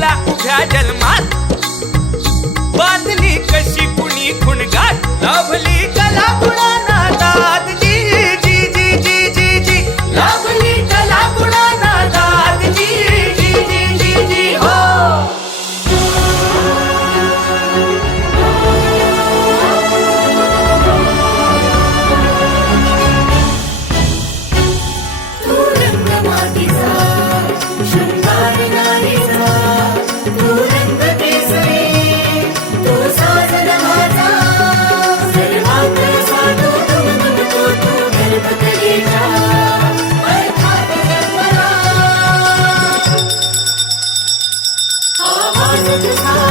घडला उभ्या जन्मात. 啊